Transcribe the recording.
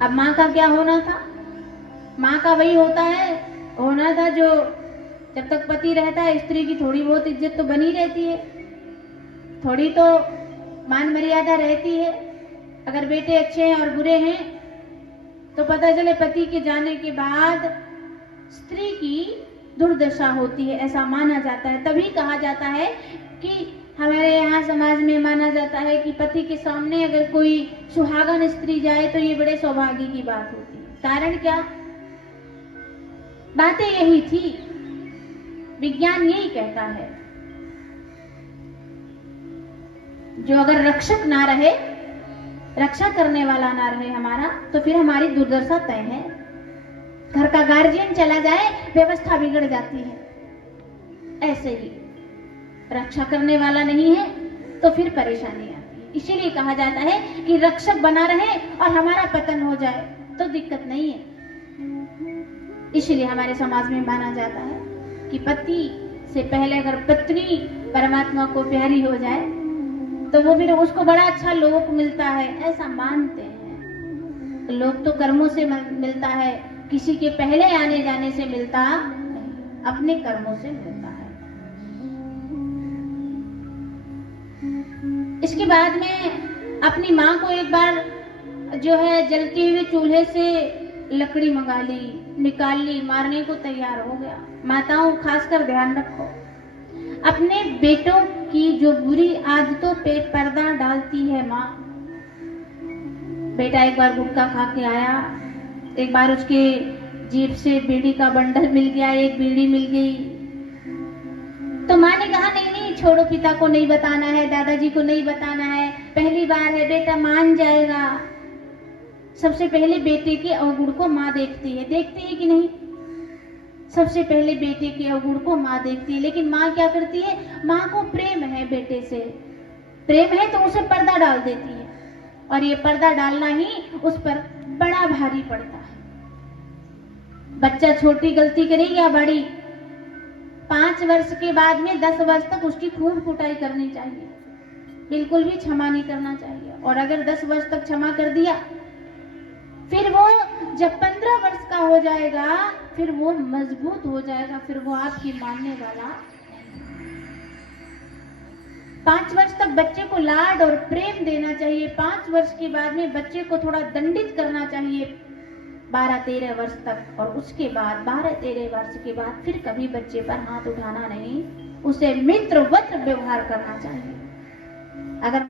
अब माँ का क्या होना था? माँ का वही होना था जो जब तक पति रहता है स्त्री की थोड़ी बहुत इज्जत तो बनी रहती है, थोड़ी तो मान मर्यादा रहती है। अगर बेटे अच्छे हैं और बुरे हैं तो पता चले पति के जाने के बाद स्त्री की दुर्दशा होती है, ऐसा माना जाता है। तभी कहा जाता है कि हमारे यहाँ समाज में माना जाता है कि पति के सामने अगर कोई सुहागन स्त्री जाए तो ये बड़े सौभाग्य की बात होती है। कारण क्या? बातें यही थी, विज्ञान यही कहता है। जो अगर रक्षक ना रहे, रक्षा करने वाला ना रहे हमारा, तो फिर हमारी दुर्दशा तय है। घर का गार्जियन चला जाए, व्यवस्था बिगड़ जाती है। ऐसे ही रक्षा करने वाला नहीं है तो फिर परेशानी आती है। इसीलिए कहा जाता है कि रक्षक बना रहे और हमारा पतन हो जाए तो दिक्कत नहीं है। इसलिए हमारे समाज में माना जाता है कि पति से पहले अगर पत्नी परमात्मा को प्यारी हो जाए तो वो फिर उसको बड़ा अच्छा लोक मिलता है, ऐसा मानते हैं। तो लोक तो कर्मों से मिलता है, किसी के पहले आने जाने से मिलता नहीं, अपने कर्मों से मिलता है। इसके बाद में अपनी माँ को एक बार जो है जलते हुए चूल्हे से लकड़ी मंगा ली, निकाल ली, मारने को तैयार हो गया। माताओं खासकर ध्यान रखो, अपने बेटों की जो बुरी आदतों पे पर्दा डालती है माँ। बेटा एक बार गुटखा खा के आया, एक बार उसके जेब से बीड़ी का बंडल मिल गया, एक बीड़ी मिल गई, तो माँ ने कहा नहीं नहीं छोड़ो, पिता को नहीं बताना है, दादाजी को नहीं बताना है, पहली बार है, बेटा मान जाएगा। सबसे पहले बेटे के अवगुण को माँ देखती है कि नहीं? सबसे पहले बेटे के अवगुण को माँ देखती है। लेकिन माँ क्या करती है? माँ को प्रेम है, बेटे से प्रेम है तो उसे पर्दा डाल देती है, और ये पर्दा डालना ही उस पर बड़ा भारी पड़ता है। बच्चा छोटी गलती करे या बड़ी, 5 वर्ष के बाद में 10 वर्ष तक उसकी खूब कुटाई करनी चाहिए, बिल्कुल भी क्षमा नहीं करना चाहिए। और अगर 10 वर्ष तक क्षमा कर दिया, फिर वो जब 15 वर्ष का हो जाएगा, फिर वो मजबूत हो जाएगा, फिर वो आपकी मानने वाला। 5 वर्ष तक बच्चे को लाड और प्रेम देना चाहिए। 5 वर्ष के बाद में बच्चे को थोड़ा दंडित करना चाहिए, 12-13 वर्ष तक। और उसके बाद 12-13 वर्ष के बाद फिर कभी बच्चे पर हाथ उठाना नहीं, उसे मित्रवत व्यवहार करना चाहिए। अगर